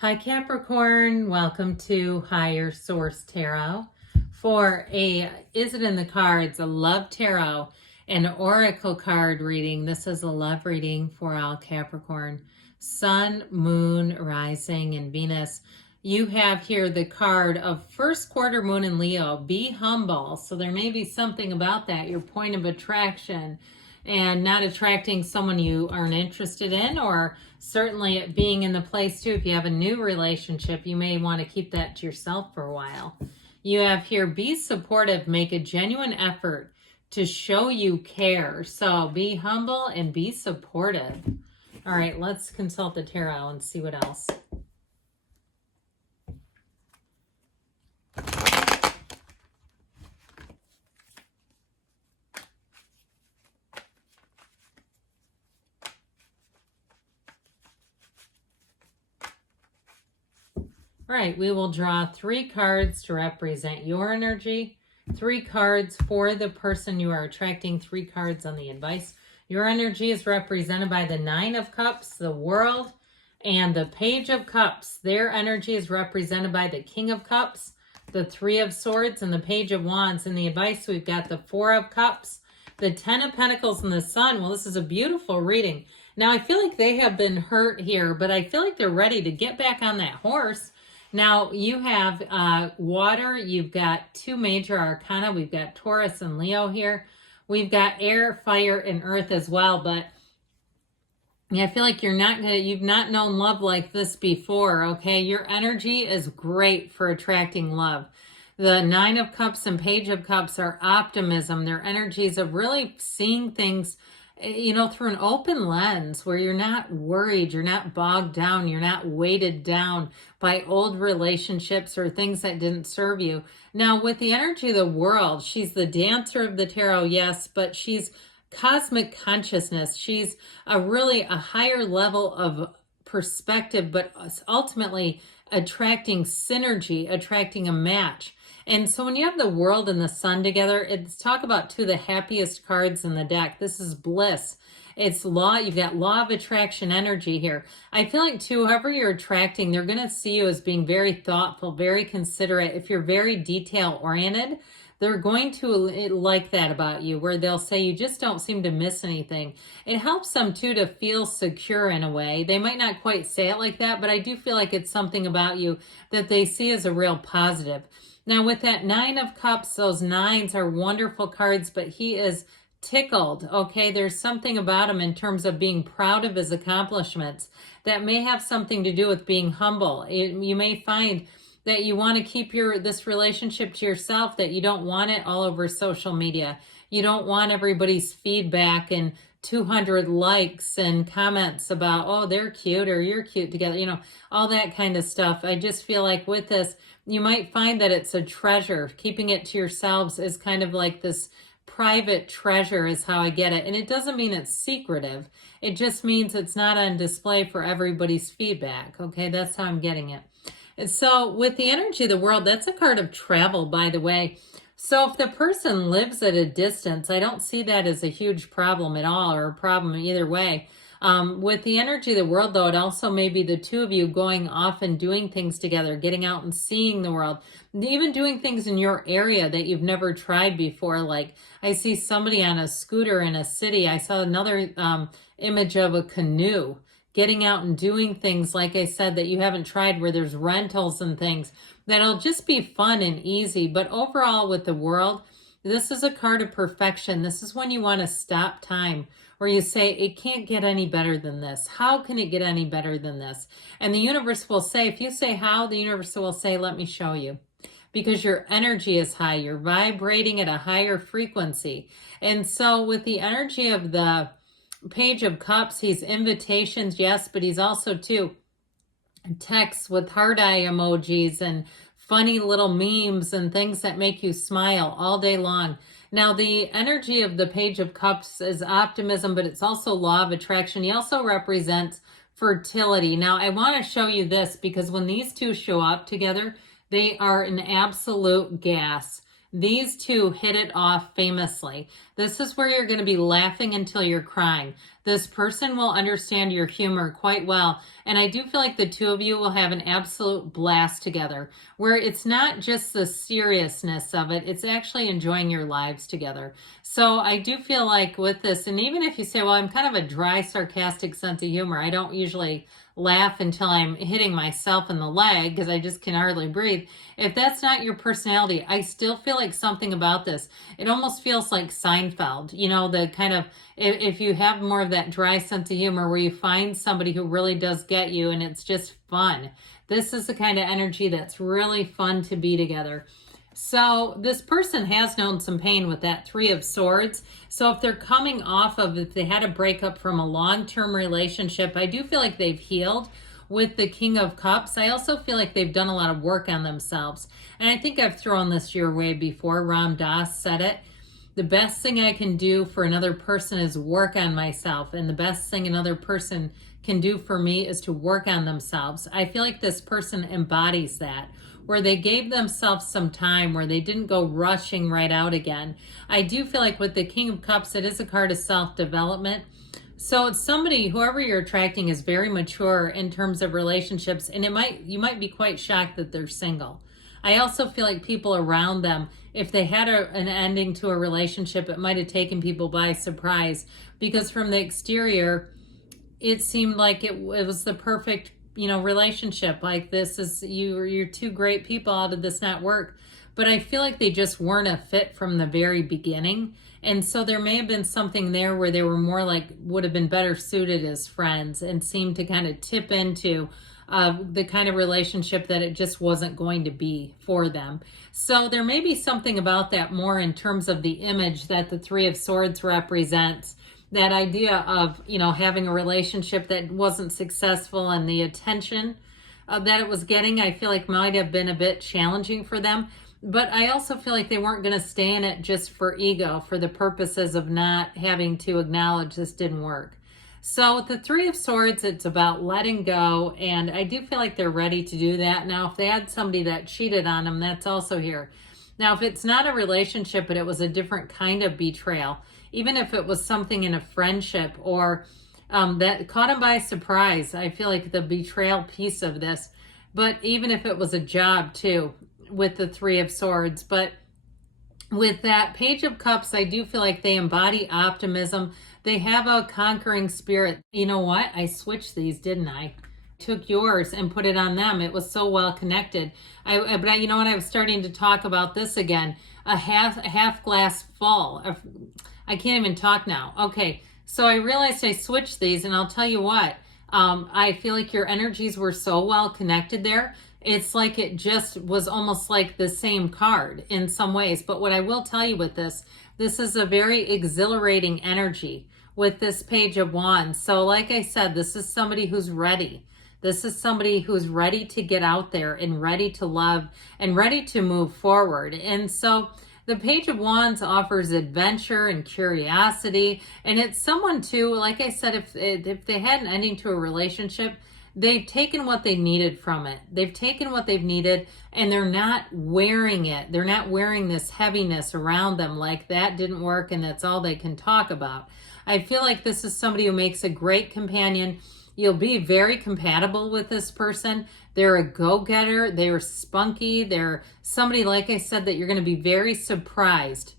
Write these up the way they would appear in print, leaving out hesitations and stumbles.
Hi Capricorn, welcome to Higher Source Tarot for a Is It in the Cards, a Love Tarot and Oracle card reading. This is a love reading for all Capricorn, Sun, Moon, Rising, and Venus. You have here the card of first quarter moon in Leo. Be humble. So there may be something about that, your point of attraction, and not attracting someone you aren't interested in, or certainly being in the place too. If you have a new relationship, you may want to keep that to yourself for a while. You have here, be supportive, make a genuine effort to show you care. So be humble and be supportive. All right, let's consult the tarot and see what else. All right, we will draw 3 cards to represent your energy, 3 cards for the person you are attracting, 3 cards on the advice. Your energy is represented by the 9 of Cups, the World, and the Page of Cups. Their energy is represented by the King of Cups, the 3 of Swords, and the Page of Wands. In the advice, we've got the 4 of Cups, the 10 of Pentacles, and the Sun. Well, this is a beautiful reading. Now, I feel like they have been hurt here, but I feel like they're ready to get back on that horse. Now, you have water. You've got 2 major arcana. We've got Taurus and Leo here. We've got air, fire, and earth as well. But yeah, I feel like you've not known love like this before, okay? Your energy is great for attracting love. The 9 of Cups and Page of Cups are optimism. Their energies of really seeing things, you know, through an open lens where you're not worried, you're not bogged down, you're not weighted down by old relationships or things that didn't serve you. Now, with the energy of the World, she's the dancer of the tarot, yes, but she's cosmic consciousness. She's really a higher level of perspective, but ultimately attracting synergy, attracting a match. And so when you have the World and the Sun together, it's talk about 2 of the happiest cards in the deck. This is bliss. It's law. You've got law of attraction energy here. I feel like too, whoever you're attracting, they're going to see you as being very thoughtful, very considerate. If you're very detail oriented, they're going to like that about you, where they'll say you just don't seem to miss anything. It helps them too to feel secure in a way. They might not quite say it like that, but I do feel like it's something about you that they see as a real positive. Now, with that 9 of Cups, those 9s are wonderful cards, but he is tickled, okay? There's something about him in terms of being proud of his accomplishments that may have something to do with being humble. You may find that you want to keep this relationship to yourself, that you don't want it all over social media. You don't want everybody's feedback and 200 likes and comments about, oh, they're cute or you're cute together, you know, all that kind of stuff. I just feel like with this, you might find that it's a treasure. Keeping it to yourselves is kind of like this private treasure is how I get it. And it doesn't mean it's secretive. It just means it's not on display for everybody's feedback. Okay, that's how I'm getting it. And so with the energy of the World, that's a card of travel, by the way. So if the person lives at a distance, I don't see that as a huge problem at all, or a problem either way. With the energy of the World, though, it also may be the 2 of you going off and doing things together, getting out and seeing the world, even doing things in your area that you've never tried before. Like I see somebody on a scooter in a city. I saw another image of a canoe, getting out and doing things, like I said, that you haven't tried, where there's rentals and things that'll just be fun and easy. But overall with the World, this is a card of perfection. This is when you want to stop time, where you say, it can't get any better than this. How can it get any better than this? And the universe will say, if you say how, the universe will say, let me show you. Because your energy is high. You're vibrating at a higher frequency. And so with the energy of the Page of Cups, he's invitations, yes, but he's also too texts with heart eye emojis and funny little memes and things that make you smile all day long. Now, the energy of the Page of Cups is optimism, but it's also law of attraction. He also represents fertility. Now, I want to show you this because when these 2 show up together, they are an absolute gas. These 2 hit it off famously. This is where you're going to be laughing until you're crying. This person will understand your humor quite well. And I do feel like the two of you will have an absolute blast together, where it's not just the seriousness of it, it's actually enjoying your lives together. So I do feel like with this, and even if you say, well, I'm kind of a dry, sarcastic sense of humor, I don't usually laugh until I'm hitting myself in the leg because I just can hardly breathe. If that's not your personality, I still feel like something about this. It almost feels like Seinfeld, you know, the kind of, if you have more of that dry sense of humor where you find somebody who really does get you and it's just fun. This is the kind of energy that's really fun to be together. So this person has known some pain with that Three of Swords. So if they're coming off of, if they had a breakup from a long-term relationship, I do feel like they've healed. With the King of Cups, I also feel like they've done a lot of work on themselves. And I think I've thrown this your way before. Ram Dass said it. The best thing I can do for another person is work on myself. And the best thing another person can do for me is to work on themselves. I feel like this person embodies that, where they gave themselves some time, where they didn't go rushing right out again. I do feel like with the King of Cups, it is a card of self-development. So it's somebody, whoever you're attracting, is very mature in terms of relationships, and you might be quite shocked that they're single. I also feel like people around them, if they had an ending to a relationship, it might have taken people by surprise, because from the exterior, it seemed like it was the perfect, you know, relationship. Like, this is, you're two great people, how did this not work? But I feel like they just weren't a fit from the very beginning. And so there may have been something there where they were more like, would have been better suited as friends, and seemed to kind of tip into the kind of relationship that it just wasn't going to be for them. So there may be something about that more in terms of the image that the Three of Swords represents. That idea of, you know, having a relationship that wasn't successful, and the attention that it was getting, I feel like might have been a bit challenging for them. But I also feel like they weren't going to stay in it just for ego, for the purposes of not having to acknowledge this didn't work. So with the Three of Swords, it's about letting go, and I do feel like they're ready to do that. Now, if they had somebody that cheated on them, that's also here. Now, if it's not a relationship, but it was a different kind of betrayal, even if it was something in a friendship, or that caught them by surprise, I feel like the betrayal piece of this, but even if it was a job too, with the Three of Swords. But with that Page of Cups, I do feel like they embody optimism. They have a conquering spirit. You know what? I switched these, didn't I? Took yours and put it on them. It was so well connected. But you know what? I was starting to talk about this again. A half glass full. I can't even talk now. Okay, so I realized I switched these, and I'll tell you what. I feel like your energies were so well connected there. It's like it just was almost like the same card in some ways. But what I will tell you with this is a very exhilarating energy with this Page of Wands. So like I said, this is somebody who's ready. This is somebody who's ready to get out there and ready to love and ready to move forward. And so the Page of Wands offers adventure and curiosity. And it's someone too, like I said, if they had an ending to a relationship, they've taken what they needed from it. They've taken what they've needed, and they're not wearing it. They're not wearing this heaviness around them like that didn't work and that's all they can talk about. I feel like this is somebody who makes a great companion. You'll be very compatible with this person. They're a go-getter. They're spunky. They're somebody, like I said, that you're going to be very surprised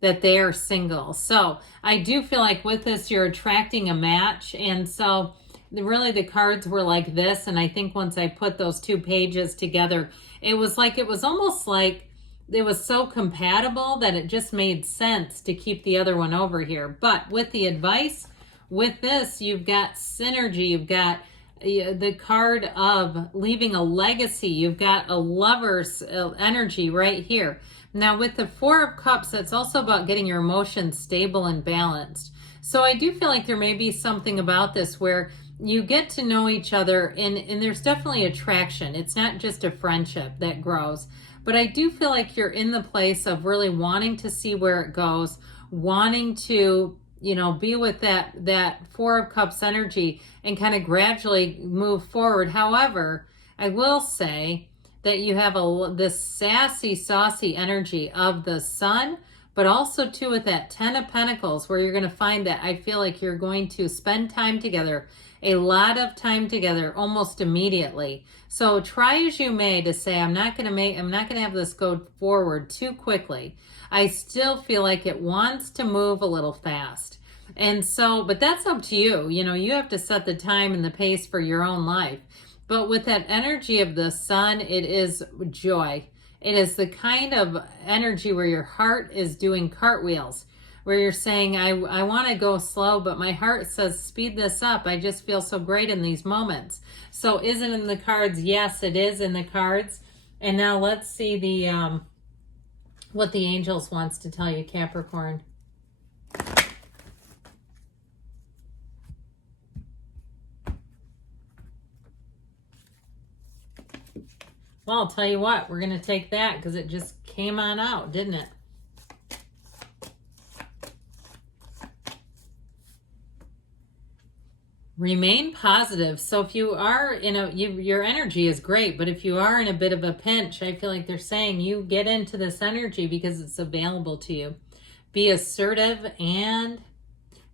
that they are single. So I do feel like with this, you're attracting a match. And so really the cards were like this. And I think once I put those two pages together, it was almost like it was so compatible that it just made sense to keep the other one over here. But with the advice, with this, you've got synergy. You've got the card of leaving a legacy. You've got a lover's energy right here. Now with the Four of Cups, that's also about getting your emotions stable and balanced. So I do feel like there may be something about this where you get to know each other, and there's definitely attraction. It's not just a friendship that grows. But I do feel like you're in the place of really wanting to see where it goes, wanting to, you know, be with that Four of Cups energy and kind of gradually move forward. However, I will say that you have this sassy, saucy energy of the Sun, but also too with that 10 of Pentacles, where you're going to find that I feel like you're going to spend time together, a lot of time together almost immediately. So try as you may to say, I'm not going to have this go forward too quickly. I still feel like it wants to move a little fast. And so, but that's up to you. You know, you have to set the time and the pace for your own life. But with that energy of the sun, it is joy. It is the kind of energy where your heart is doing cartwheels, where you're saying, I want to go slow, but my heart says, speed this up. I just feel so great in these moments. So is it in the cards? Yes, it is in the cards. And now let's see the what the angels wants to tell you, Capricorn. Well, I'll tell you what, we're going to take that because it just came on out, didn't it? Remain positive. So if you are in your energy is great, but if you are in a bit of a pinch, I feel like they're saying you get into this energy because it's available to you. Be assertive and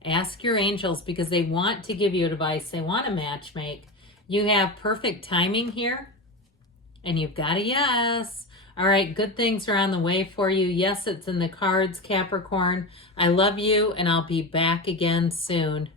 ask your angels because they want to give you advice. They want to matchmake. You have perfect timing here. And you've got a yes. All right, good things are on the way for you. Yes, it's in the cards, Capricorn. I love you, and I'll be back again soon.